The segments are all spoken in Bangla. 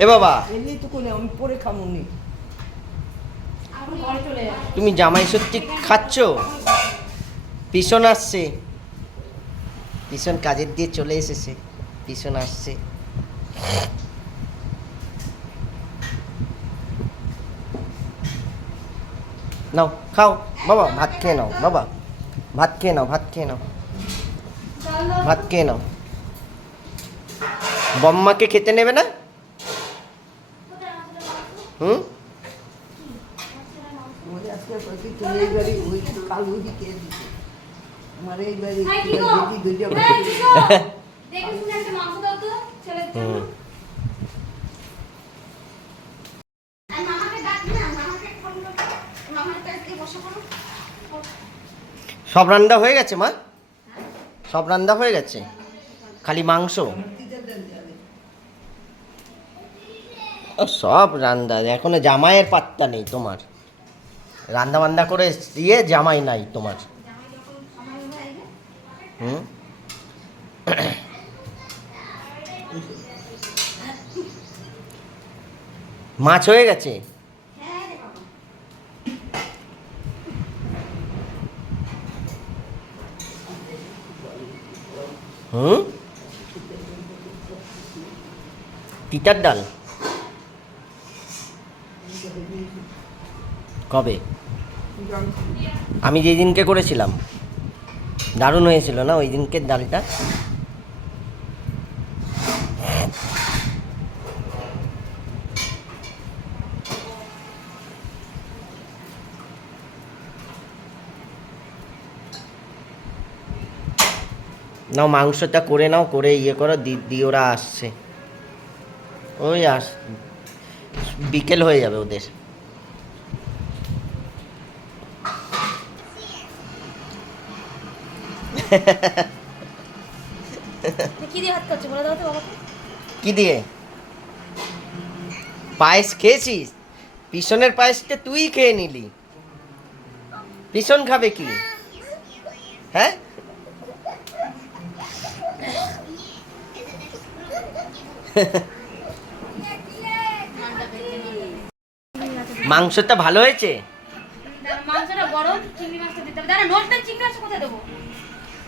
এ বাবা, এমনি তো কোনে আমি পরে খামুনি। তুমি জামাই সত্যি খাচ্ছ? পিছন আসছে, পিছন কাজের দিয়ে চলে এসেছে, পিছন আসছে। নাও খাও বাবা, ভাত খেয়ে নাও বাবা, ভাত খেয়ে নাও, ভাত খেয়ে নাও, ভাত খেয়ে নাও। বম্মাকে খেতে নেবে না? হুম, আমাদের আজকে প্রতি তুমি এই বাড়ি ওই কাল ওই দিকে দিচ্ছে আমার এই বাড়ি দিদি দুইটা দেখে শুনে একটা মাংস দাও তো ছেলের জন্য। আর মামাকে ডাক না, মামাকে ফোন করো, মামার কাছে বসে পড়ো। সব রান্না হয়ে গেছে মা? সব রান্না হয়ে গেছে, খালি মাংস? ও সব রান্না, এখনো জামাইয়ের পাত্তা নেই তোমার। রান্না বান্না করে দিয়ে জামাই নাই তোমার। জামাই যখন সময় হয়ে যায় হুম, মাছ হয়ে গেছে? হ্যাঁ রে বাবা। হুম, তিতার ডাল কবে? আমি যেদিনকে করেছিলাম দারুণ হয়েছিল না ওই দিনকের ডালটা? নাও মাংসটা করে নাও, করে ইয়ে করো, দিদি ওরা আসছে, ওই বিকেল হয়ে যাবে ওদের। কি দিয়ে ভাত করছো বলে দাও তো বাবাকে। কি দিয়ে? পায়েস খেয়েছিস? পিছনের পায়েসটা তুই খেয়ে নিলি, পিছন খাবে কি? হ্যাঁ, মাংসটা ভালো হয়েছে? মাংসটা গরম, চিংড়ি মাছটা দিতে হবে। দাঁড়া, নোটটা চিংড়ি মাছ কোথায় দেবো?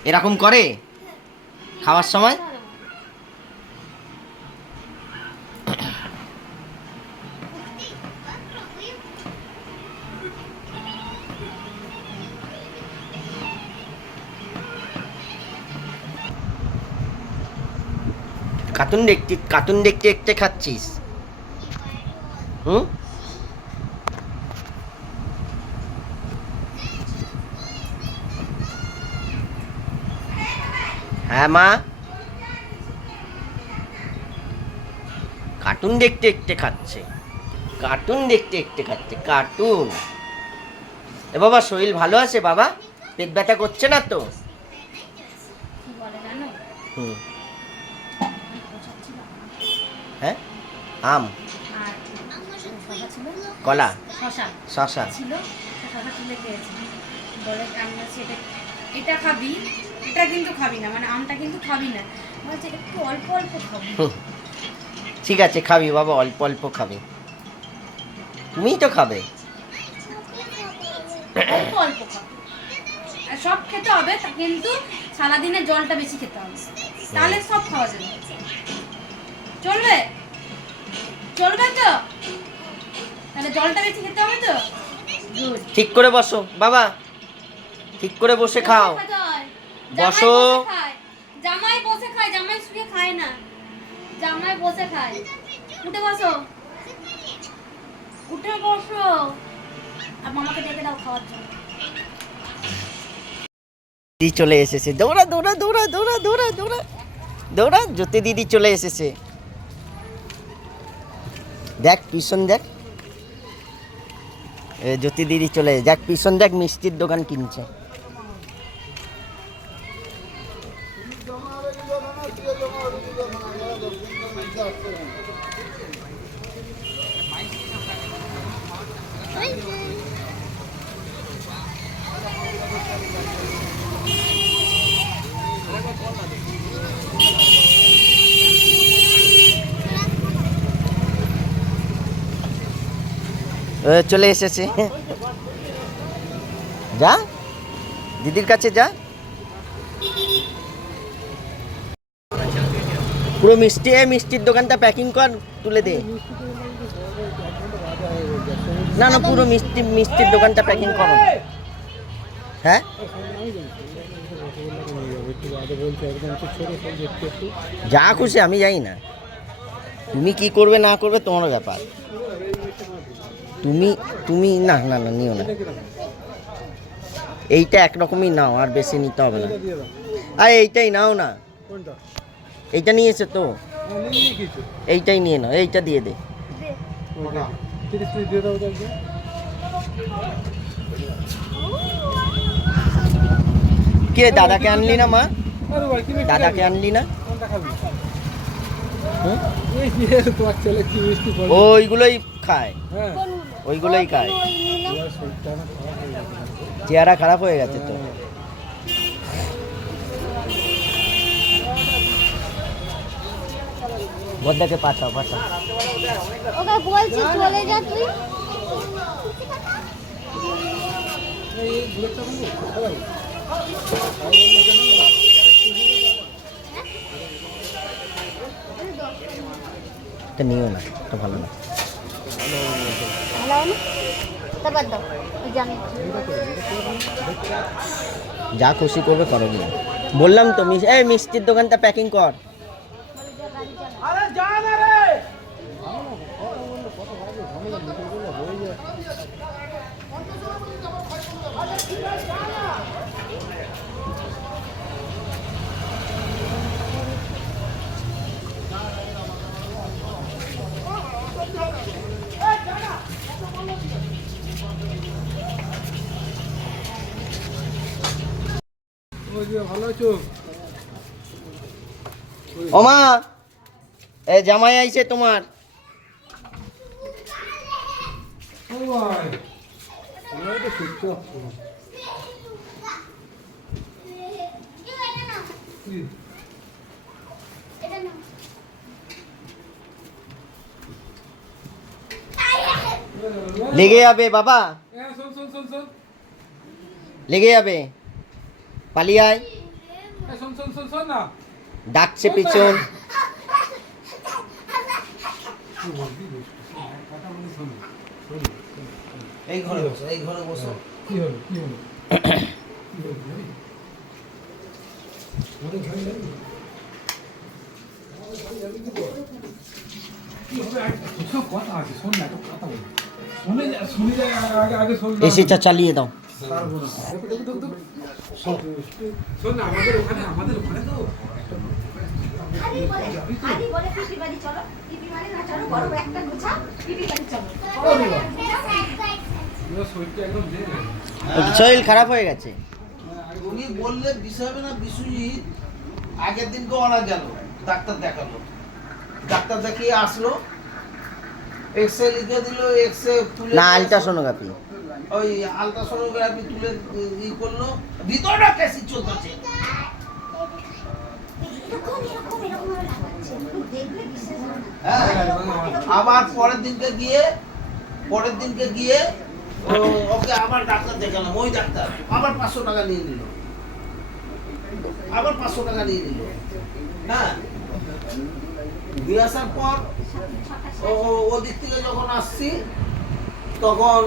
এরকম করে খাওয়ার সময়? কার্টুন দেখতে কার্টুন দেখতে দেখতে খাচ্ছিস? হুম, হ্যাঁ মা, কার্টুন দেখতে দেখতে খাচ্ছে, কার্টুন দেখতে দেখতে খাচ্ছে, কার্টুন। এ বাবা, শরীর ভালো আছে বাবা? পেট ব্যথা করছে না তো? কি বলে জানো? হুম, হ্যাঁ, আম, আর শশা ছিল, কলা, শশা শশা। ছিল, শশা তুলে খেয়েছি। বলে আমি বলছি এটা এটা খাবি, এটা কিন্তু খাবি না, মানে আমটা কিন্তু খাবি না। বলছে একটু অল্প অল্প খাবি। হুম, ঠিক আছে খাবি বাবা, অল্প অল্প খাবি, তুমিই তো খাবে। অল্প অল্প খাবি, আর সব খেতে হবে কিন্তু সারাদিনে জলটা বেশি খেতে হবে, তাহলে সব খাওয়া যাবে। চলবে? চলবে তো? তাহলে জলটা বেশি খেতে হবে তো? গুড। ঠিক করে বসো বাবা, ঠিক করে বসে খাও। বসো। জামাই বসে খায়, জামাই শুয়ে খায় না, জামাই বসে খায়। উঠে বসো, উঠে বসো, আর মামাকে ডেকে দাও খাওয়ার জন্য। দিদি চলে এসেছে, দৌড়া দৌড়া দৌড়া দৌড়া দৌড়া দৌড়া দৌড়া, জ্যোতি দিদি চলে এসেছে। দেখ পিছন দেখ, জ্যোতি দিদি চলে দেখ, পিছন দেখ, মিষ্টির দোকান কিনছে। চলে এসেছে। যা দিদির কাছে যা। পুরো মিষ্টি, মিষ্টির দোকানটা প্যাকিং কর, তুলে দে। না না, পুরো মিষ্টির দোকানটা প্যাকিং করো। হ্যাঁ যা খুশি, আমি যাই না। তুমি কি করবে না করবে তোমার ব্যাপার। তুমি তুমি না না না নিও না, এইটা একরকমই নাও, আর বেশি নিতে হবে না। আর এইটাই নাও না, এইটা নিয়েছে তো, এইটাই নিয়ে নাও, এইটা দিয়ে দে। কে দাদাকে আনলি না মা? দাদাকে আনলি না? ওইগুলোই খায়, ওইগুলোই খায়। চেহারা খারাপ হয়ে গেছে তো। বদ্দাকে পাঠাও পাঠাও। ওকে বলছি চলে যা তুই। এটা নিও না, এটা ভালো না। ভালো না তারপর দাও ওই জানি। যা খুশি করবে করো না, বললাম তো। এই মিষ্টির দোকানটা প্যাকিং কর। ও মা, এ জামাই আইছে তোমার। লেগে যাবে বাবা, লেগে যাবে। পালিয়ে আয়, ডাকছে পিছন। এই ঘরে বসো, এই ঘরে বসো। কি হলো কি হলো? এসিটা চালিয়ে দাও। শরীর খারাপ হয়ে গেছে। উনি বললে বিষয় হবে না। বিশ্বজিৎ আগের দিনকে ওরা গেল ডাক্তার দেখালো, ডাক্তার দেখিয়ে আসলো, এক্সরে লিখে দিল, এক্সরে তুলে না আলট্রাসোনোগ্রাফি, ওই আলট্রাসোনোগ্রাফি তুলে ই করলো, ভিতরটা কেসি চলতেছে। হ্যাঁ, আবার পরের দিনকে গিয়ে ওকে আবার ডাক্তার দেখালাম, ওই ডাক্তার আবার 500 টাকা নিয়ে নিল, আবার 500 টাকা নিয়ে নিল। হ্যাঁ, দিয়ে আসার পর ওদিক থেকে যখন আসছি তখন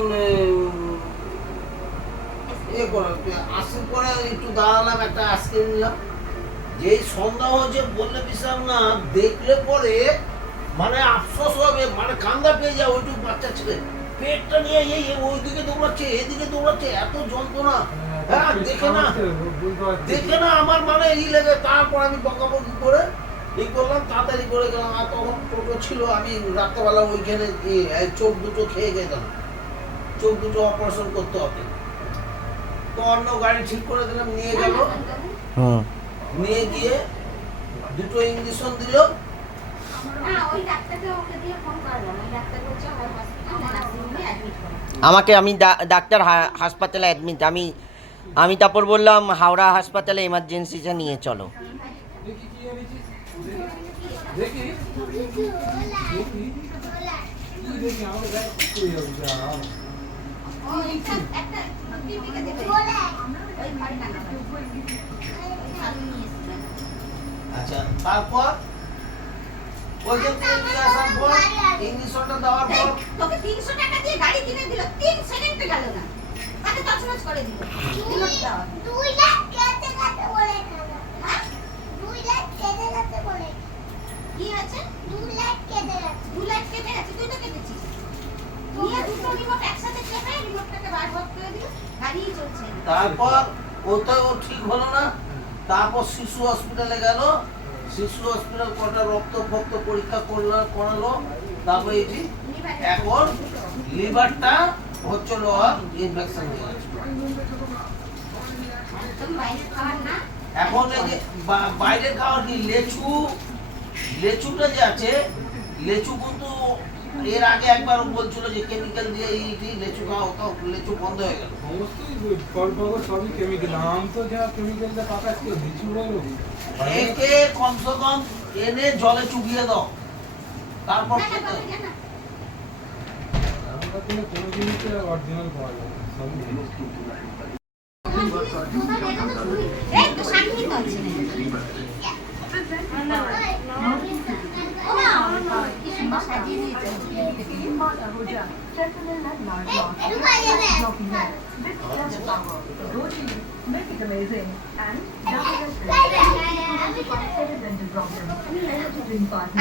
আসার পরে একটু দাঁড়ালাম, একটা আইসক্রিম নিলাম। যেই সন্ধ্যা হয়েছে বললে বিশ্বাস না, দেখলে পরে মানে আফসোস হবে, মানে কান্দা পেয়ে যায়। ওইটুকু বাচ্চা ছেলে পেটটা নিয়ে ওইদিকে দৌড়াচ্ছে, এদিকে দৌড়াচ্ছে, এত যন্ত্রণা। হ্যাঁ, দেখে না আমার মানে লেগে। তারপর আমি বকাবকি করে করলাম, তাড়াতাড়ি করে গেলাম। আর তখন টোটো ছিল, আমি রাত্রেবেলা ওইখানে চোখ দুটো খেয়ে গেলাম, চোখ দুটো অপারেশন করতে হবে। তো অন্য গাড়ি ঠিক করে দিলাম, নিয়ে গেল, নিয়ে গিয়ে দুটো ইঞ্জেকশন দিল। আমাকে আমি ডাক্তার হাসপাতালে অ্যাডমিট। আমি তারপর বললাম হাওড়া হাসপাতালে এমার্জেন্সিতে নিয়ে চলো। আচ্ছা তারপর ওই যে তেল নিয়ে আসার পর ইঞ্জেকশনটা দেওয়ার পর তোকে 300 টাকা দিয়ে গাড়ি কিনে দিল 3 সেকেন্ডে গেল না তাকে তছনছ করে দিল দিল দাও 2 লাখ কেটে কাটে বলে হ্যাঁ 2 লাখ কেটে কাটে বলে কি আছে 2 লাখ কেটে গেছে 2 লাখ কেটে গেছে তুই তো কেটেছিস নিয়ে দুটো রিমোট একসাথে চেপে রিমোটটাকে বার করে দিল গাড়িই চলছে না। তারপর ওটাও ঠিক হলো না, তারপর শিশু হসপিটালে গেল, শিশু হসপিটাল কটা রক্ত ফক্ত পরীক্ষা করালো, তারপর এটি এখন লিভারটা হচ্ছিল ইনফেকশন হয়ে গেছে। একদম বাইরে খাবার না এখন এই যে বাইরের খাবার কি লেচুটা যে আছে, লেচু কিন্তু এর আগে একবার বলছিল যে কেমিক্যাল দিয়ে লেচু খাওয়া হতো, লেচু বন্ধ হয়ে গেল। সবই কেমিক্যাল, আম তো যা কেমিক্যাল দিয়ে পাকাচ্ছে, লিচু বলো একে কমসে কম এনে জলে চুবিয়ে দাও, তারপর না, খেতে না, হবে। না, না। আমরা কোনো জিনিসটা অরিজিনাল পাওয়া যায় না, সবই এই তো সামনেই তো আছে ও মা কি সুন্দর সাজিয়ে দিয়েছে একটু খাই যাবে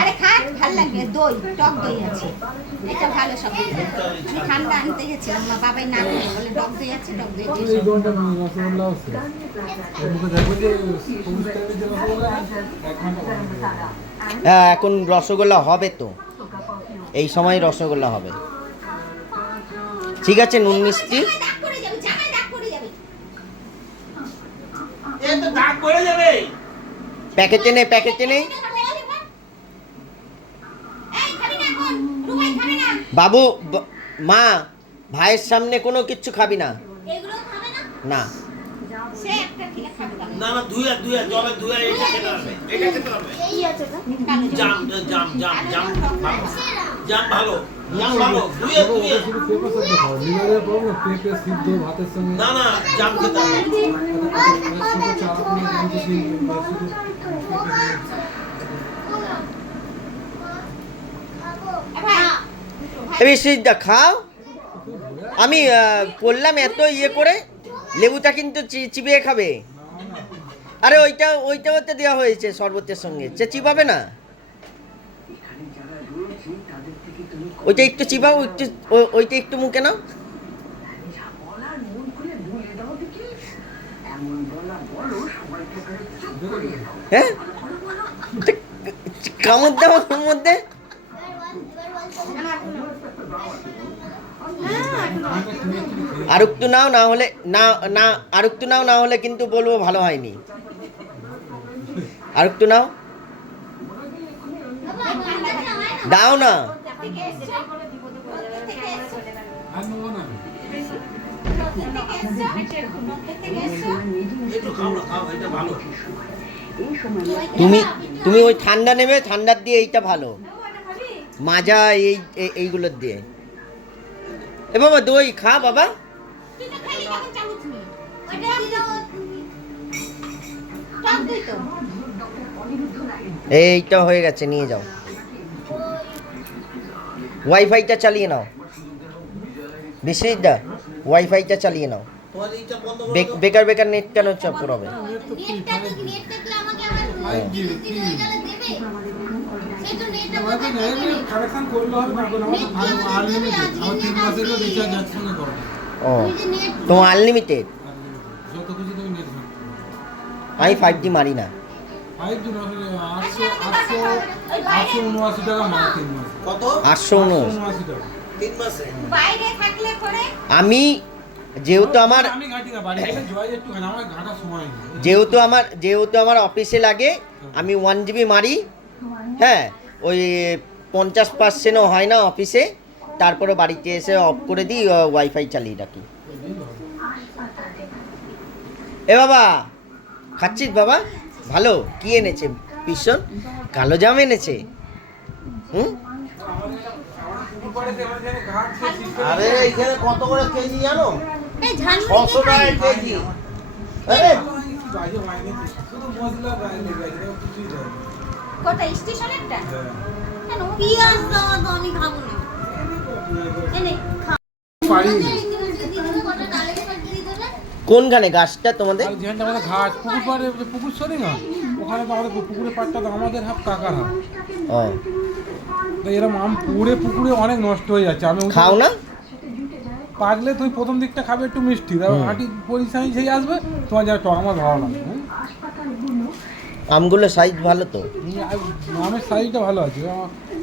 আরে খা ভাল লাগবে দই টক দই আছে এটা ভালো সব আমি ঠান্ডা আনতে গেছিলাম মা বাবাই না দিল বলে টক দই আছে টক দই দিয়ে এই দোনটা রসগোল্লা আছে এর মুখে দেখো যে সবুজ টাইপের যে রসগোল্লা এক ঘন্টা হ্যাঁ এখন রসগোল্লা হবে তো, এই সময় রসগোল্লা হবে। ঠিক আছে, নুন মিষ্টি দাগ করে যাবে জামায় দাগ করে যাবে এ তো দাগ পড়ে যাবে। প্যাকেটে নেই, প্যাকেটে নেই। এই খাবি না কোন রুমাই খাবে না বাবু মা ভাইয়ের সামনে কোনো কিচ্ছু খাবি না। এগুলো খাবে না না সে একটা খেয়ে খাবে না না না ধুয়ে জলে ধুয়ে এটা খেতে হবে, এটা খেতে হবে। এই আছে না জাম ভালো ধুয়ে শুধু পেঁপে সিদ্ধ খাও, লিভারের প্রবলেম পেঁপে সিদ্ধ ভাতের সঙ্গে না জাম খেতে হবে। ছোটো চাপ নিয়ে জাম চিনি শুধু বেশিটা খাও। আমি করলাম এত ইয়ে করে, লেবুটা কিন্তু চিবিয়ে খাবে। আরে ওইটাও তো দেওয়া হয়েছে শরবতের সঙ্গে, চিবাবে না। ওইটা একটু চিবাও, ওইটা একটু মুখে নাও। হ্যাঁ কামড় দাও ওর মধ্যে। আর একটু নাও, না হলে আর একটু নাও, না হলে কিন্তু বলবো ভালো হয়নি। আর একটু নাও, দাও না। আর নেবো না একটু খাও এটা ভালো। তুমি ওই ঠান্ডা নেবে, ঠান্ডার দিয়ে এইটা ভালো, মাজা এইগুলোর দিয়ে। এ বাবা দই খা বাবা। তুই তো খালি কেমন চামচ নিয়ে ওটা দিলো টক দই তো এইটা হয়ে গেছে, নিয়ে যাও। ওয়াইফাইটা চালিয়ে নাও, বিশ্বজিৎদা ওয়াইফাইটা চালিয়ে নাও। তোমার এইটা বন্ধ করে দাও। বেকার নেট কেন চাপ করাবে? নেটটা তো আমাকে আবার 5G দিন হয়ে গেলে দেবে সেই তো নেটটা আমাকে কানেকশন করলে হবে না, এখন আমার ভালো আনলিমিটেড, আমার 3 মাসের রিচার্জ একসঙ্গে করো, ও তোমার আনলিমিটেড? যত কিছু তুমি নেট ভরো। আমি 5G মারি না। 5G না হলে 879 টাকা মারা 3 মাসে, কত? 879। 879 টাকা। 3 মাসে। বাইরে থাকলে পরে আমি যেহেতু আমার আমি ঘাটি না, বাড়ি গেলে জয় একটু খানা, আমার ঘাটা সময় নেই। যেহেতু আমার অফিসে লাগে, আমি 1GB মারি। হ্যাঁ ওই 50%ও হয় না অফিসে, তারপরে বাড়িতে এসে অফ করে দিই, ওয়াইফাই চালিয়ে রাখি। এ বাবা খাচ্ছিস বাবা? ভালো কি এনেছে? ভীষণ কালো জাম এনেছে। হুম? পুকুর পাড়ে যেখানে যেখানে ঘাট সেই শীতকালে আরে এখানে কত করে কেজি জানো? এই ঝাল 600 টাকা কেজি। আরে কি বাজে মাইনে দিচ্ছে। শুধু মশলা গায়ে লেগে আছে, এটাও কিছুই দেয় না। কোটা স্টেশনেরটা হ্যাঁ। কেন পিঁয়াজ দাও তো আমি খাবো না এনে পারি কোনখানে গাছটা তোমাদের? আর যেখানটা আমাদের ঘাট পুকুর পাড়ে যে পুকুর সরি না, ওখানে তো আমাদের পুকুরের পাড়টা তো আমাদের হাফ কাকার হাফ। ও, তো এরকম আম পুকুরে অনেক নষ্ট হয়ে যাচ্ছে। আমি খাও না? পাকলে তুমি প্রথম দিকটা খাবে একটু মিষ্টি, তারপর হাঁটি পরিষ্কার সেই আসবে, তোমার যা টক আমার ভালো লাগে। আমগুলো সাইজ ভালো তো? আমের সাইজটা ভালো আছে।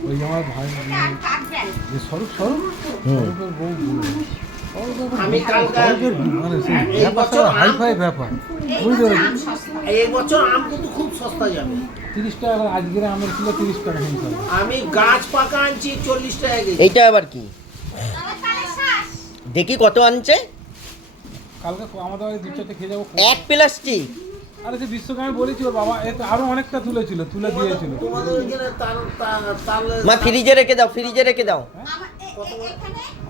ওই যে আমার ভাই যে স্বরূপের বউ আমি কালকে- মানে সেই এই ব্যাপারটা বছর হাই ফাই ব্যাপার, বুঝতে পেরেছি। এই বছর আম কিন্তু খুব সস্তা যাবে। 30 টাকা করে, আজকের আমের কিলো 30 টাকা হিসাবে। আমি গাছ পাকা আনছি 40 টাকা কেজি। এইটা আবার কি? দেখি কত আনছে। কালকে আমাদের বাড়ি 2-4টে খেয়ে যাবো। এক প্লাস্টিক? আরে যে বিশ্বকামে বলেছিল বাবা, এতে আরো অনেকটা তুলে দিয়েছিল। তোমাদের ওইখানে তাহলে মা ফ্রিজে রেখে দাও, ফ্রিজে রেখে দাও।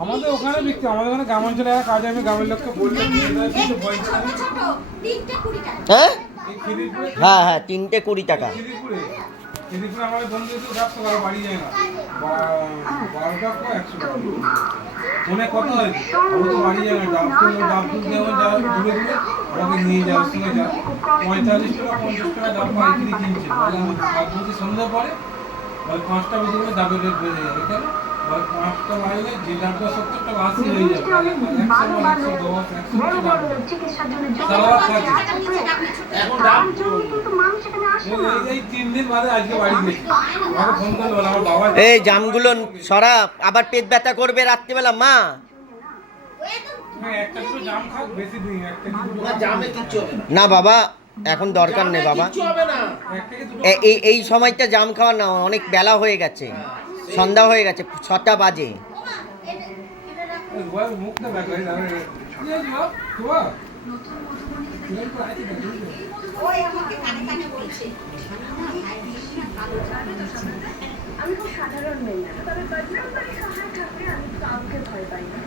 আমাদের ওখানে বিক্রি, আমাদের ওখানে গ্রামাঞ্চলে একটা কাজে আমি গ্রামের লোককে বললাম নিয়ে দেয়, কিন্তু ভয় করে আমি হ্যাঁ এই খিদিরপুরে হ্যাঁ হ্যাঁ, 3টে 20 টাকা। খিদিরপুরে আমাদের বন্ধু এসে ব্যবসা করে, বাড়ি যায় না 12 টাকা 100 টাকা ফোনে কথা হয়েছে, আমি তো বাড়ি যায় না, ডাবদুল যেমন যা দূরে আমাকে নিয়ে যাওয়ার সঙ্গে যা 45 টাকা 50 টাকা ডাব পাইকারি কিনছে। তাহলে আমি ভাবছি সন্ধ্যা পরে 5টা বেজে গেলে ডাবের রেট বেড়ে যাবে। কেন 5টা মাইলে যে ডাবটা 70 টাকা 80 হয়ে যাবে, 100 110 100 ডাব সারা খাচ্ছে। এখন দাম এই 3 দিন বাদে আজকে বাড়ি গেছি, আমাকে ফোন করলো, বলে আমার বাবা এই জামগুলো সরা, আবার পেট ব্যথা করবে রাত্রিবেলা মা। হ্যাঁ একটা দুটো জাম খাক, বেশি দিন একটা কি দুটো না জামে কিচ্ছু হবে না। না বাবা, এখন দরকার নেই বাবা। কিচ্ছু হবে না। একটা কি দুটো এই সময়টা জাম খাওয়া না, অনেক বেলা হয়ে গেছে, সন্ধ্যা হয়ে গেছে, 6টা বাজে। ওই মুখটা দেখা যায় কি আছে বাবা তোবা ওই আমাকে কানে কানে বলছে আমি খুব সাধারণ মেয়ে তবে বদনাম করে সহায় থাকলে আমি কাউকে ভয় পাই না।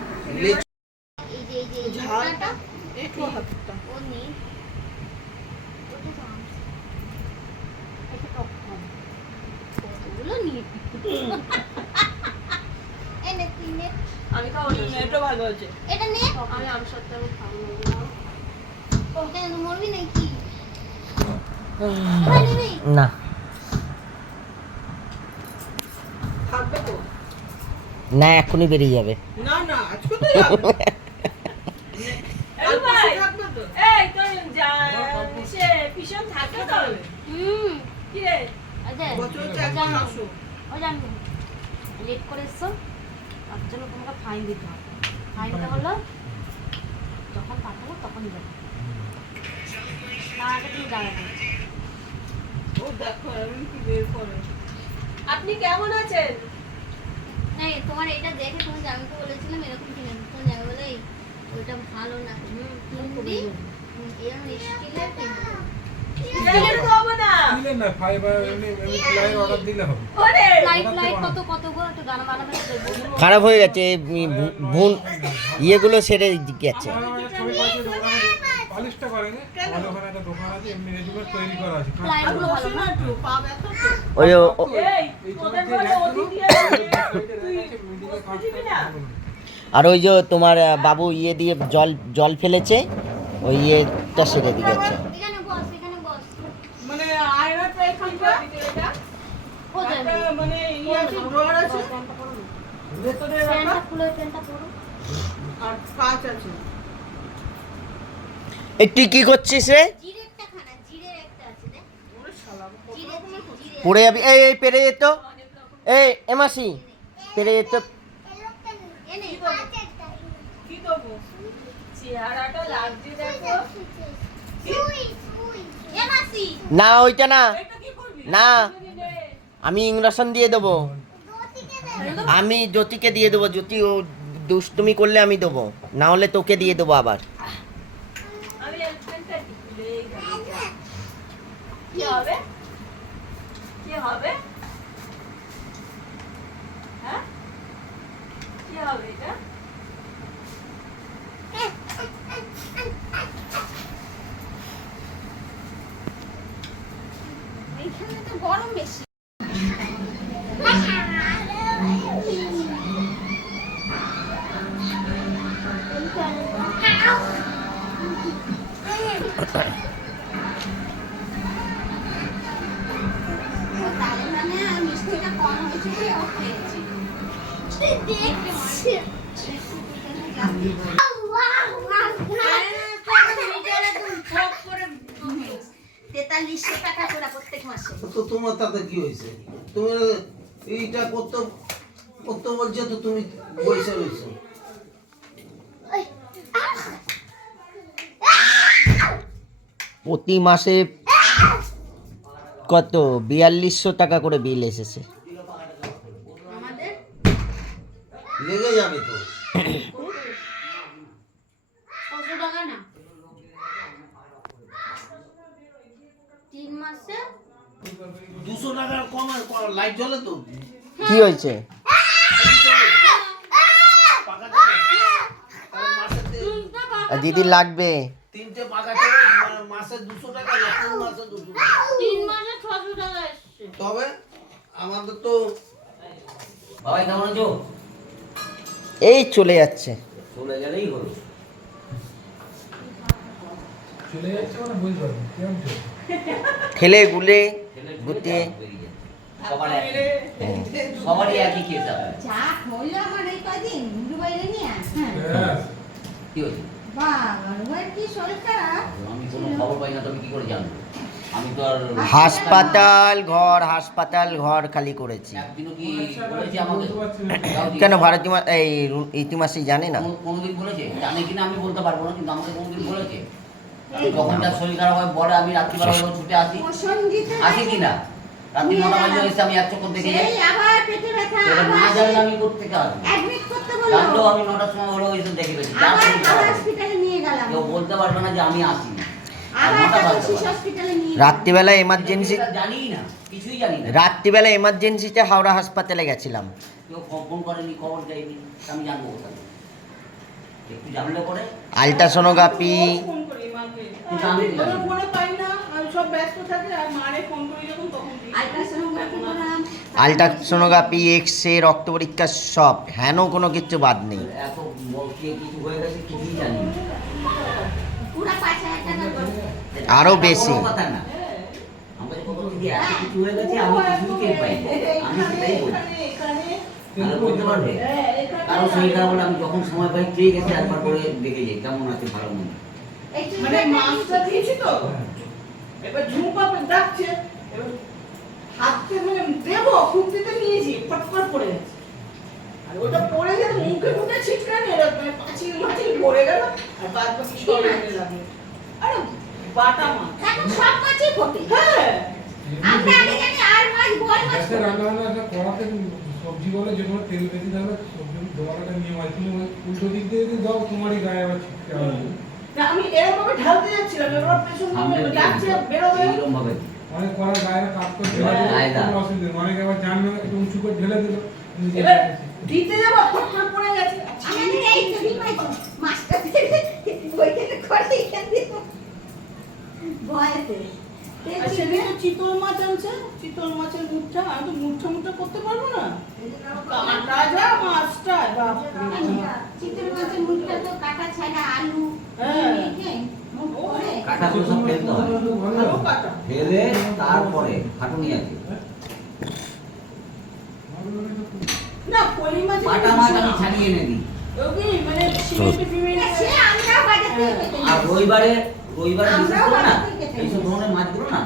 লেচু- এই যে ঝালটা একটু হাতটা ও নেই কতগুলো নিয়ে এনে তুই নে আমি খাবো না, এটা ভালো আছে। এটা নে আমি আম সত্ত্বে আমি খাবো না। ওটা মরবি নাকি এবার নিবি না থাকবে তো? না, এখনই বেরিয়ে যাবে। না না, আজকে তো যাবে। কাল পরশু থাকবে তো? এই তোর সে পিছন থাকবে তো? কি রে? বছরে তো একবার আসো। ও জানবে লেট করে এসছো, তার জন্য তোমাকে ফাইন দিতে হবে। ফাইনটা হলো যখন পাঠাবো তখনই দেবো, তার আগে তুমি দাঁড়াবে। ও দেখো আমি কি বের করে। আপনি কেমন আছেন? এই তোমার এটা দেখে তোমার জামাইকে বলেছিলাম এরকম কিনে দিতে। তোমার জামাই বলে এই ওইটা ভালো না কিনবি এরকম স্টিলের কিনবি স্টিলের খাবো না। দিলে না ফাইবার এমনি ফ্লাই অর্ডার দিলে হবে। ওরে লাইট কত গো একটু গানা বানাবে দেবো। খারাপ হয়ে গেছে, ভুন ইয়েগুলো সেরে গেছে। ছবি পাঠিয়ে দেবো, ওখানে পালিশটা করে নে, আমাদের ওখানে একটা দোকান আছে এমনি রেডিমেড তৈরি করা আছে। লাইটগুলো ভালো বসো না। না একটু, পা ব্যথা তো। ওই এই তোদের ঘরে ওদি দিয়ে তুই বুঝবি না? আর ওই যে তোমার বাবু ইয়ে দিয়ে জল ফেলেছে, ওই ইয়েটা সেরে দিয়ে গেছে। এখানে বস এখানে বস মানে আয়নাটা এখানটা ও যাবে একটা মানে ইয়ে আছে, ড্রয়ার আছে ভেতরে রাখা প্যান্টটা খুলে প্যান্টটা পরো। আর কাঁচ আছে। এই তুই কি করছিস রে? জিরে একটা খানা জিরে একটা আছে দেখ ওরে শালা কত জিরে রকমের জিরে পড়ে যাবি। এই পেরে যেত, এই এমাসি পেরে যেত। এনে কি করবো? চেহারাটা লাগছে দেখো। এ মাসি না ওইটা না, এটা কি করবি? না আমি ইংরেশন দিয়ে দেবো, আমি জ্যোতিকে দিয়ে দেবো। জ্যোতি ও দুষ্টুমি করলে আমি দেবো, না হলে তোকে দিয়ে দেবো আবার। আমি এলফ্যান্টটা ভুলেই গেলাম। কি হবে? কি হবে? হবে এটা? এইখানে তো গরম বেশি। তাহলে মানে মিষ্টিটা কম হয়েছে বলে ও খেয়েছে। দেখছি তেতাল্লিশশো টাকা করে প্রত্যেক মাসে। তো তোমার তাতে কি হয়েছে? তুমি এইটা করতে করতে বলছো তো তুমি বসে রয়েছো। প্রতি মাসে কত 4200 টাকা করে বিল এসেছে। আমাদের লেগে যাবে তো। 600 টাকা না 3 মাসে 200 টাকার কম আর লাইট জ্বলে তো। কি হয়েছে? পাকা চলে। তাহলে মাসে দিদি লাগবে। তিনটে পাকা চলে, মানে মাসে 200 টাকা না, 3 মাসে 200 টাকা। 3 মাসে 600 টাকা এসছে। তবে আমাদের তো বাবাই কেমন আছো? এই চলে যাচ্ছে। চলে গেলেই হলো। চলে যাচ্ছে মানে বুঝতে পারবো কেমন চলছে। খেলে গুলে ছেলে গুটিয়ে বেরিয়ে যায়। সবারই একই কেস আছে। যা হইলো আমার এই কদিন দুবাইরে নিয়ে হ্যাঁ কি হয়েছে? বাবা রুবাইয়ের কি শরীর খারাপ। আমি কোনো খবর পাই না, তবে কি করে জানবো? আমি তো আর হাসপাতাল ঘর খালি করেছি। একদিনও কি বলেছে আমাদের? কেন ভারতী এই ইতিমাসি জানে না? কোনোদিন বলেছে? জানে কিনা আমি বলতে পারবো না, কিন্তু আমাকে কোনোদিন বলেছে? যখন তার শরীর খারাপ হয় বলে, আমি রাত্রিবেলা হলেও ছুটে আসি। আসি কিনা? রাত্রি 9টা বাজে এসে আমি 1 চক্কর দেখে যাই। এই আবার পেটে ব্যথা এবার না আবার জানলে আমি কোত্থেকে আসবো? অ্যাডমিট করতে বললো। জানলেও আমি 9টার সময় হলেও এসে দেখে গেছি। যার আবার শরীর খারাপ হয়। হসপিটালে নিয়ে গেলাম। কেউ বলতে পারবে না যে আমি আসি না। আর আবার 9টা বাজতে শিশু পারে। হসপিটালে নিয়ে রাত্রিবেলা এমার্জেন্সি এটা জানিই না, কিছুই জানি না। রাত্রিবেলা এমার্জেন্সিতে হাওড়া হাসপাতালে গেছিলাম। কেউ ফোন করেনি, খবর দেয়নি, আমি জানবো কোথায়? একটু জানলে পরে। আলট্রাসোনোগ্রাফি ফোন করি মাকে। কিন্তু আমি কি জানি? আমার ফোনে পাই না, আমি সব ব্যস্ত থাকে, আর মারে ফোন করি যখন তখন দিই। আল্ট্রাসোনোগ্রাফি করালাম। আলট্রাসোনোগ্রাফি এক্স-রে রক্ত পরীক্ষা সব হেন কোনো কিছু বাদ নেই। এত কে কিছু হয়ে গেছে কিছুই জানি না। পুরা 5000 টাকা করে। আরো এটা বেশি। কোনো কথা না। আমাদের কত থেকে এত কিছু হয়ে গেছে, আমি কিছুই টের পাই না। আমি সেটাই বলি। এখানে তাহলে বলতে পারবে? কারো শরীর খারাপ হলে আমি যখন সময় পাই ঠিক আছে একবার করে দেখে যাই কেমন আছে, ভালো মন্দ। এই মানে মাছটা দিয়েছি তো, এবার ঝুমপা ডাকছে, এবার হাতে মানে দেবো, খুঁটিতে নিয়েছি, ফটফট পড়ে গেছে। আর ওটা পড়ে গেলে মুখে ছিটকানি, এরকম পাঁচিল মাছিল পড়ে গেল, আর বাদ বাকি সব লেগে লাগলো। আরে বাটা মাছ। এখন সব মাছই ফোটে। হ্যাঁ, আমরা আগে জানি আর মাছ বল মাছ। গ্যাসে রান্না বান্না একটা কড়াতে সবজি বলে যে কোনো তেল বেশি থাকলে সবজি দেওয়াটা নিয়ম আছে। তুমি ওই উল্টো দিক দিয়ে যদি দাও তোমারই গায়ে আবার ছিটকে আসবে। না আমি এরকম ভাবে ঢালতে যাচ্ছিলাম, এবার পেছন সামনে থেকে ডাকছে, বেরোবে। এইরকম ভাবে অনেক কড়া গায়ে কাজ করে গায়ে দাও। কোনো অসুবিধা নেই। অনেক আবার জানবে একটু উঁচু করে ঢেলে দিল। এবার দিতে যাবো, ফটফট পড়ে গেছে। আমাদের এই ছবি মাছটা দিয়ে ওইখানে করে এখানে দিব। ভয়েতে। আর সেদিকে চিতল মাছ আনছে, চিতল মাছের মুঠা, আমি তো মুঠা করতে পারবো না। কাঁটা যা মাছটা, বাপরে। চিতল মাছের মুখটা তো কাটা ছাড়া আলু হ্যাঁ। মেখে মুখ করে কাঁটাগুলো সব ফেলতে হয়। ভালো কাটা। ফেলে তারপরে খাটুনি আছে। না পলি মাছ বাটা মাছ আমি ছাড়িয়ে এনে দিই। মানে সিমেন্ট সে আমরা বাজার থেকে পেতে আর রবিবারে বিশেষ করে না আমরাও বাড়ি থেকে এইসব ধরনের মাছগুলো না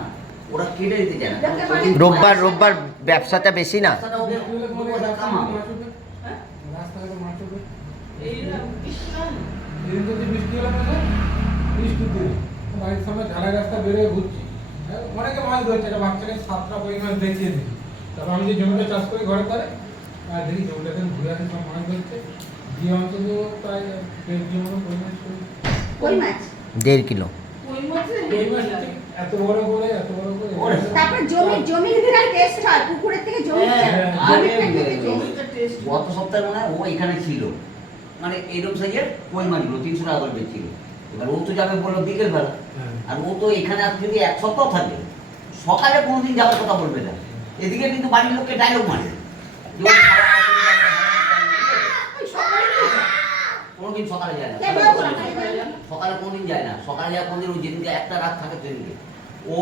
ওরা কেটে দিতে চায় না। রোববার ব্যবসাটা বেশি না। ব্যবসাটা ওদের দু পয়সা কামাবে। রাস্তাঘাটে মাছ হবে। এই এদিন যদি বৃষ্টি হলো না, বৃষ্টি দিন বাড়ির সামনে ঢালা রাস্তা বেরোয় ঘুরছি, হ্যাঁ, অনেকে মাছ ধরছে। একটা বাচ্চাকে 7টা কই মাছ দেখিয়ে দিই। তারপর আমি যে জমিটা চাষ করি ঘরে করে, আর দেখি জমিটাতে ঘুরে আসি সব মাছ ধরছে। দিয়ে অন্তত প্রায় 1.5 কিলো মতো কই মাছ করি। কই মাছ 1.5 কিলো। কই মাছের কই মাছ ঠিক এত বড় করে তারপর জমির বিরাট টেস্ট হয় পুকুরের থেকে জমির হ্যাঁ, জমির আগে থেকে জমির টেস্ট এসেছিল। গত সপ্তাহে মনে হয় ও এখানে ছিল, মানে এইরকম সাইজের কই মাছগুলো 300 টাকা করে বেচছিল। এবার ও তো যাবে বললো বিকেলবেলা, আর ও তো এখানে আর যদি এক সপ্তাহ থাকে, সকালে কোনোদিন যাওয়ার কথা বলবে না। এদিকে কিন্তু বাড়ির লোককে ডায়লগ মারে যে ও সারা রাত চলে যাবে, কোনোদিন সকালে যায় না, সকালে কোনোদিন যায় না, সকালে যায় কোনোদিন, ওই যেদিনকে একটা রাত থাকে সেদিনকে। ও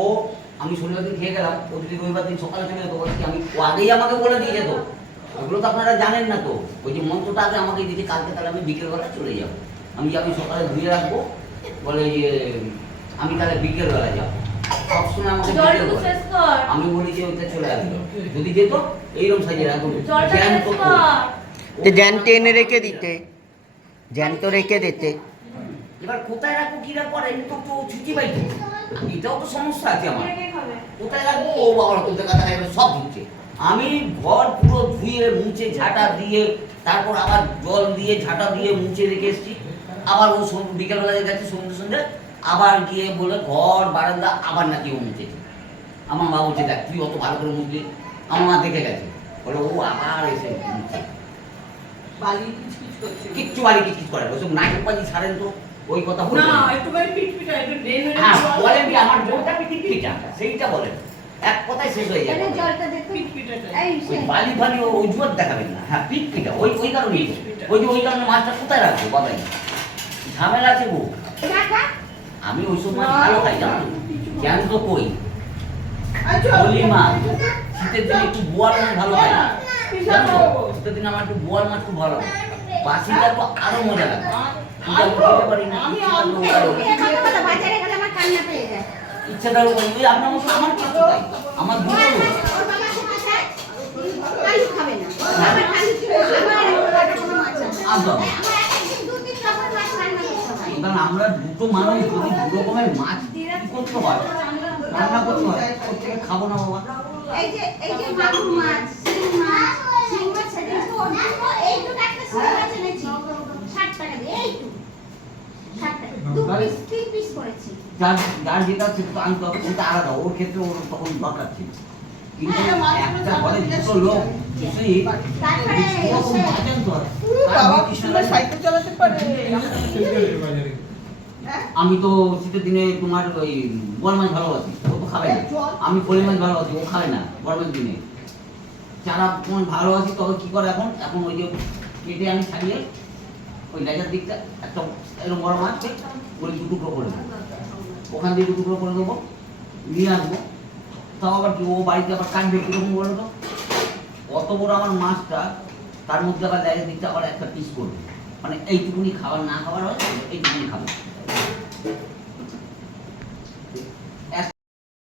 আমি শনিবার দিন খেয়ে গেলাম, ও যদি রবিবার দিন সকালে চলে যেত, বলছি আমি ও আগেই আমাকে বলে দিয়ে যেত। ওগুলো তো আপনারা জানেন না, তো ওই যে মন্ত্রটা আগে আমাকে দিতে, কালকে তাহলে আমি বিকেলবেলা চলে যাবো, আমি সকালে ধুয়ে রাখবো, বলে যে আমি তাহলে বিকেলবেলা যাবো, সবসময় আমাকে বিকেল জলটুকু বলে। শেষ কর। আমি বলি যে ওইটা চলে আসবে, যদি যেত এইরকম সাইজের একদম জলটা জ্যান্ত শেষ কই। কর। তো জ্যান্ত এনে রেখে দিতে, জ্যান্ত রেখে দিতে। এবার কোথায় রাখবো কি রাখবো, আর এমনি তো একটু ছুটি পাইতো, এটাও তো সমস্যা আছে আমার। কে খাবে? কোথায় রাখবো, ও বাবার কোথায় কথা এবার সব ঢুকছে। আমি ঘর পুরো ধুয়ে মুছে ঝাঁটা দিয়ে, তারপর আবার জল দিয়ে ঝাঁটা দিয়ে মুছে রেখে এসেছি। আবার ও বিকেলবেলা গেছে সন্ধ্যে আবার গিয়ে বলে ঘর বারান্দা আবার নাকি ও মুছেছে। আমার মা বলছে দেখ তুই অত ভালো করে মুছলি, আমার মা দেখে গেছে, বলে ও আবার এসে মুছছে। বালি কিচকিচ করছে। কিচ্ছু বাড়ি কিচ্ছু করে না, ওসব নাটক বাজি ছাড়েন তো, ওই কথা বলবেন না, না। একটুখানি পিটপিটা, একটু ড্রেনের হ্যাঁ জল। বলেন কি আমার বউটা পিটিপিটা, সেইটা বলেন, এক কথায় শেষ হয়ে যাবে। জলটা দেখো পিটপিটাটা। এই ওই বালি ফালি ওই জুয়ার দেখাবেন না, হ্যাঁ পিটপিটা, ওই কারণেই তো। ওই কারণে মাছটা কোথায় রাখবো বাবাই, ঝামেলা আছে বউ। আমি ওইসব মাছ ভালো খাই জানো, জ্ঞান তো কই আচ্ছা, বলি মাছ, শীতের দিনে একটু বোয়াল মাছ ভালো খাই না, জানো তো? শীতের দিনে আমার একটু বোয়াল মাছ খুব ভালো লাগে, বাসিটা তো আরো মজা লাগে। কিন্তু আমি খেতে পারি না, বাজারে গেলে আমার কান্না পেয়ে যায়। ইচ্ছাটা ওই আপনার মতো আমার কিছু তাই, আমার দুটো লোক। ওর বাবা কোথায়? কালু খাবে না। আমার কালু ছিল, আমার কোনো মাছ আছে। আসবো আমার একদিন দু তিন রকম মাছ রান্না করতে হয়। এবার আমরা দুটো মানুষ যদি দু রকমের মাছ কি করতে হয়, রান্না করতে হয়, কোথেকে খাবো না বাবা। এই যে মাগুর মাছ, শিং মাছ সেদিন তো ওর জন্য এইটুকু একটা শিং মাছ এনেছি 60 টাকা দিয়ে, এইটুকু 60 টাকা, দু পিস 3 পিস করেছি। যার যেটা সেটা তো আনতে হবে, ওটা আলাদা, ওর ক্ষেত্রে ওর তখন দরকার ছিল। কিন্তু একটা ঘরে দুটো লোক কিছুই তারপরে ওরকম মাছ আনতে হয়। বাবা কি সুন্দর সাইকেল চালাতে পারে। বাজারে আমি তো শীতের দিনে তোমার ওই বড় মাছ ভালোবাসি, ও তো খাবে না। আমি ফলি মাছ ভালোবাসি, ও খাবে না গরমের দিনে। যারা তোমার ভালোবাসি তবে কি করে এখন ওই যে কেটে আমি ছাড়িয়ে ওই লেজার দিকটা একটা এরকম বড় মাছ ওই দু টুকরো করে দেবো, ওখান দিয়ে দু টুকরো করে দেবো, নিয়ে আসবো। তাও আবার কি ও বাড়িতে আবার কাটবে কীরকম বলো তো, অত বড় আমার মাছটা, তার মধ্যে আবার লেজার দিকটা আবার একটা পিস করবে, মানে এইটুকুনি খাবার না খাবার হয় এইটুকুনি খাবে।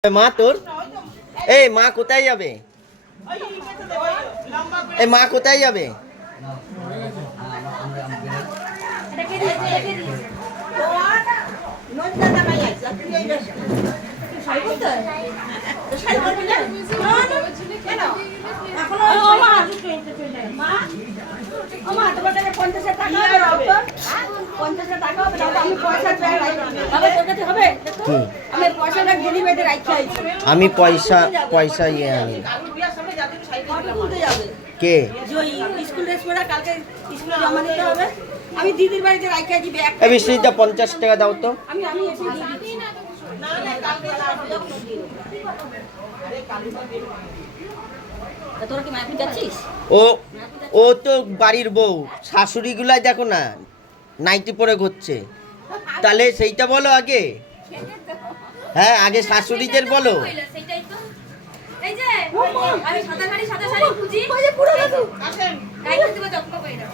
মা তোর, এই মা কোথায় যাবে? ওই ইয়েতে দেবো, লম্বা করে। এই মা কোথায় যাবে? এটা কে দিয়েছে? কে দিয়েছে? নন্দা জামাই আছে, আর তুই এই বেশ- শাড়ি পরতে হয়? তো শাড়ি পরবি না? কেন? এখনো ওই মা চলে যায়। মা ও মা তোমার কাছে 50 টাকা কি হবে আর হবে? তো? 50 টাকা হবে না, আমি পয়সা চাই রাখি। তবে তোর কাছে হবে? কি? আমি পয়সাটা গেলি বেটে রাখি আইছি। আমি পয়সা ইয়ে আনি। কালুর বিয়ার সামনে যাদের সাইকেল কত দিলাম তুলতে যাবে? কে? যে ওই স্কুল ড্রেস পরে কালকে স্কুলে জমা দিতে হবে। আমি দিদির বাড়িতে রাখি আছি ব্যাগ। এ বৃষ্টিটা 50 টাকা দাও তো। আমি এসে দিয়ে দিচ্ছি। না না কালকে না আসবে যখন দিয়ে দেবো। আরে কালুটা দিয়ে দেবো। তা তোরা কি মায়াপুর যাচ্ছিস? ও তো বাড়ির বউ, শাশুড়িগুলা দেখো না নাইটি পরে ঘুরছে, তাহলে সেইটা বলো আগে। হ্যাঁ আগে শাশুড়িদের বলো। সেটাই তো। এই যে আমি সাদা শাড়ি খুঁজি। পুরো দাদু। আসেন। গাইতে দেব যত্ন করে দাও।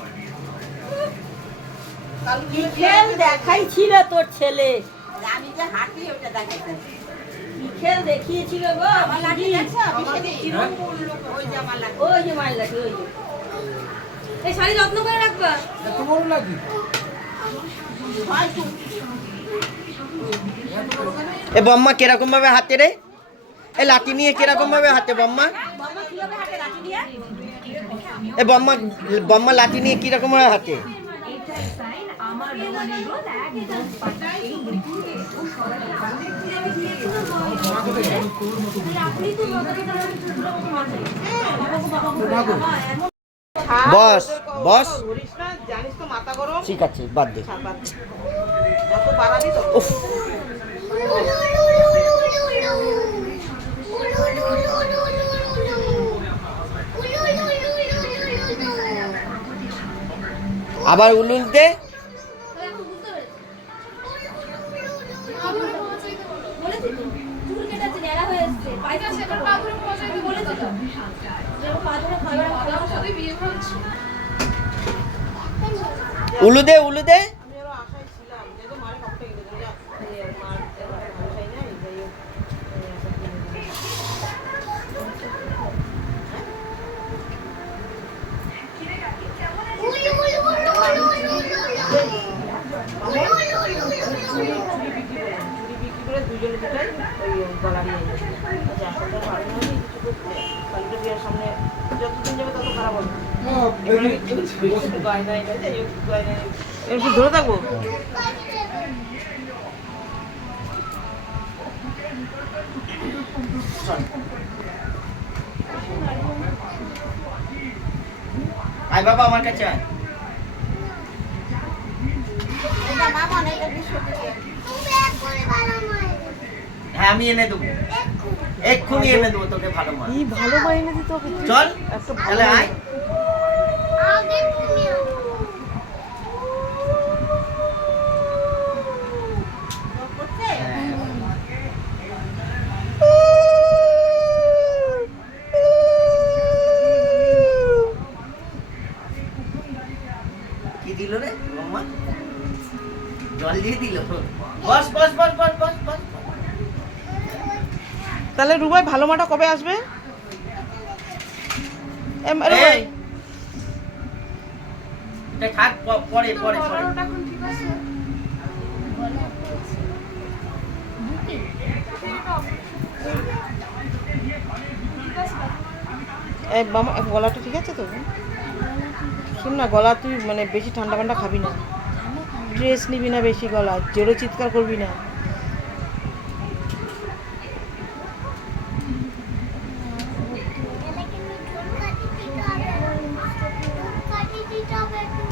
কালু কি খেল দেখাইছিল তোর ছেলে? আমি যে হাঁটি ওটা দেখাইতে। কি খেল দেখিয়েছিল গো? আমার লাঠি আছে আমি সেদিন তৃণমূল লোক ওই যে আমার লাঠি। ওই যে মাইল লাঠি ওই যে। এই শাড়ি যত্ন করে রাখবা। এত বড় লাগি এ বম্মা কিরকম ভাবে হাতে রে? এ লাঠি নিয়ে কিরকম ভাবে হাতে বম্মা? বাবা কিভাবে হাতে লাঠি দিয়ে? এ বম্মা লাঠি নিয়ে কিরকম ভাবে হাতে? আপনি তো নতুন ছাড়, বস, ওদের বস। ধরিস না, জানিস তো মাথা গরম। ঠিক আছে, বাদ দে। ছাড়, বাদ দে। যত বাড়াবি তত। উফ, আবার উলুল দে। তো এখন বুঝতে পেরেছি। বলেছি তো, চুল কেটেছে, ন্যাড়া হয়ে এসছে, পায়খানা সেবার পা ধরে পৌঁছাইতে বলেছি তো। যে ও পা ধরে খাবে না, খাওয়া সাথে বিয়ে হচ্ছে। উলু দে, উলু দে। আমি আরো আশায় ছিলাম, যেহেতু মারে কাপড়টা কিনে দেবো, যা, এই মার এবার ভাষাই নাই, যাই হোক, এই আশা কিনে দেবো। চুরি বিক্রি করে দুজনে দুটাই ওই গলা নিয়ে যাচ্ছে। আচ্ছা, এখন তো পারি না কিছু করতে, কালকে বিয়ের সামনে যতদিন যাবে তত খারাপ হবে। গয়না এনে যাই হোক, গয়না এমনি ধরে থাকবো। আয় বাবা, আমার কাছে আয়। এটা মামা না, এটা বিশ্ব থেকে। হ্যাঁ, আমি এনে দেবো, এক্ষুনি এনে দেবো তোকে ভালো মাছ। কি ভালো বাইনে দিতে হবে। চল, একটা তাহলে আয়। কি দিল রে মাম্মা? জল দিয়ে দিল। বস বস বস বস বস বস। তাহলে রুবাই ভালো মাটা কবে আসবে? রুবাই এই, এটা থাক, পরে পরে পরে। এই মামা গলাটা ঠিক আছে তো? শোন না, গলা তুই মানে বেশি ঠান্ডা ঠান্ডা খাবি না, ড্রেস নিবি না বেশি, গলা জোরে চিৎকার করবি না।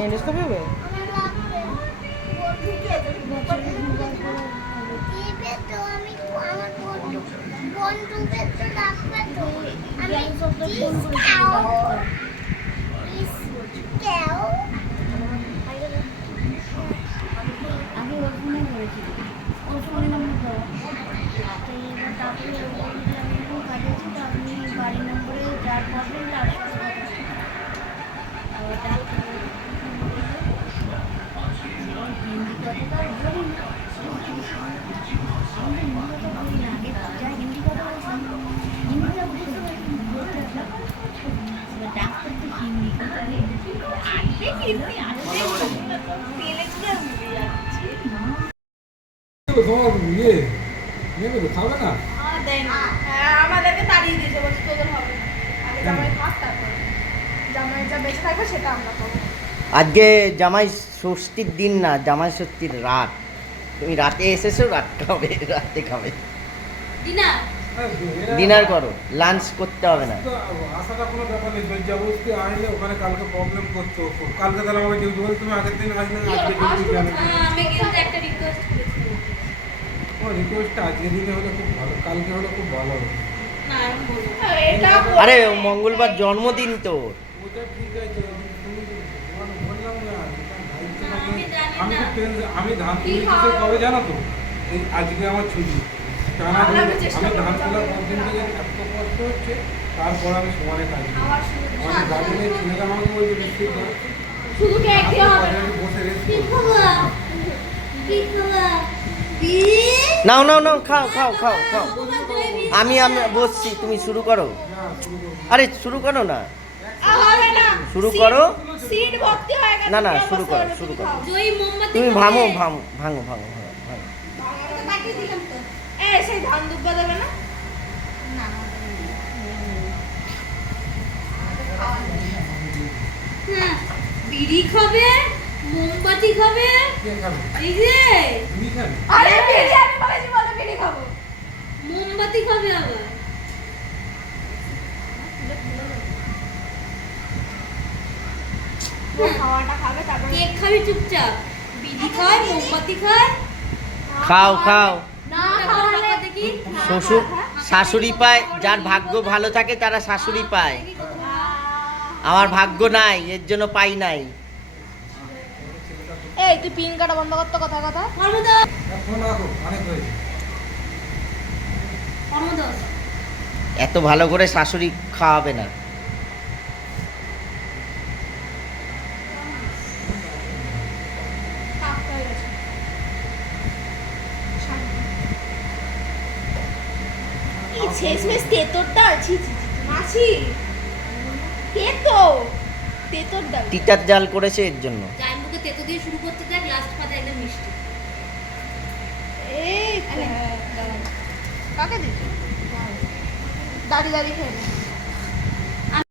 এন্ডোস্কোপি হবে? আমি ওর ফোনে করেছি, ওর ফোনে নম্বর দেওয়া। তো এবার তারপরে আমি যখন কাটিয়েছি, তো আপনি বাড়ি নম্বরে যার পাবেন তার সাথে হিন্দি কথাটা বলি না, আমি হিন্দি কথা বলি না, আগে যা হিন্দি কথা বলতাম হিন্দিটা বুঝতে পারছি, এবার ডাক্তার তো হিন্দি কথা আজকে হিন্দি আসবে তোমার ইয়ে নেবে তো, খাবে না? আমাদেরকে তাড়িয়ে দিয়েছে, বলছে তোদের হবে না। আগে জামাই খাক, তারপরে জামাই যা বেঁচে থাকবে সেটা আমরা খাবো। আজকে জামাই ষষ্ঠীর দিন না, জামাই ষষ্ঠীর রাত। তুমি রাতে এসেছো, রাত খাবে, রাতে খাবে। ডিনার ডিনার করো, লাঞ্চ করতে হবে না। আসাটা কোনো ব্যাপার নেই, জবরদস্তি আসলে ওখানে কালকে প্রবলেম করতো। কালকে তাহলে আমাকে ডিউটি বলে তুমি আগের দিন আসলে আজকে ডিউটি কেন? আমি কিন্তু একটা রিকোয়েস্ট করেছি। তোমার রিকোয়েস্টটা আজকে দিনে হলে খুব ভালো, কালকে হলে খুব ভালো হবে। না, আমি বলবো এটা আরে মঙ্গলবার জন্মদিন তোর। ওটা ঠিক আছে, তুমি তোমার বললাম না, দায়িত্ব না, আমি জানি আমি না। তো আমি ধান কি তুলেছি খাওয়াবো? কবে জানো তো? এই আজকে আমার ছুটি, টানা তাহলে আমি আমি চেষ্টা ধান করবো। তোলার পর দিন থেকে এত কষ্ট হচ্ছে, তারপর আমি সমানে কাজ করি। আবার শুরু করবো। আমাদের গার্জেনের ছেলেরা আমাকে বলছে নিশ্চিত না, শুধু কেক দিয়ে হবে না। বসে রেস্ট কি করো। খাবা? কি খাবা? নাও নাও নাও, খাও খাও খাও খাও। আমি বসছি, তুমি শুরু করো। আরে শুরু করো না, হবে না। শুরু করো। সিট ভর্তি হয়ে গেছে। না না, শুরু করো, শুরু করো। জয়ী মোমবাতি তুমি খাবে। ভাঙো ভাঙো ভাঙো ভাঙো ভাঙো ভাঙো। আমি তো পাঠিয়ে দিলাম তো। সেই ধান দুব্বা দেবে না? না। হ্যাঁ, বিড়ি খাবে, মোমবাতি খাবে, কে খাবে? এই যে তুমি খাবে? আরে বিড়ি আমি বলেছি বলে বিড়ি খাবো, মোমবাতি খাবে আবার। খাওয়াটা খাবে তারপরে কেক খাবি চুপচাপ, বিড়ি খায়, মোমবাতি খায়, খাও খাও। না খাওয়ালে দেখি শ্বশুর শাশুড়ি পায়, যার ভাগ্য ভালো থাকে তারা শাশুড়ি পায়। আমার ভাগ্য নাই, এর জন্য পাই নাই। এই তুই পিন কাটা বন্ধ করতে কথা কথা কর্মদাস, ফোন রাখো, অনেক হয়েছে। কর্মদাস। এত ভালো করে শাশুড়ি খাওয়াবে না। এই শেষমেশ তেতরটা ছি ছি ছি, মাছি তেতর ডাল তিতার জাল করেছে এর জন্য। যাই মুখে তেতো দিয়ে শুরু করতে দেখ, লাস্ট পাতে একদম মিষ্টি। এই কাকে দিচ্ছি দাঁড়িয়ে দাঁড়িয়ে খেয়ে নে।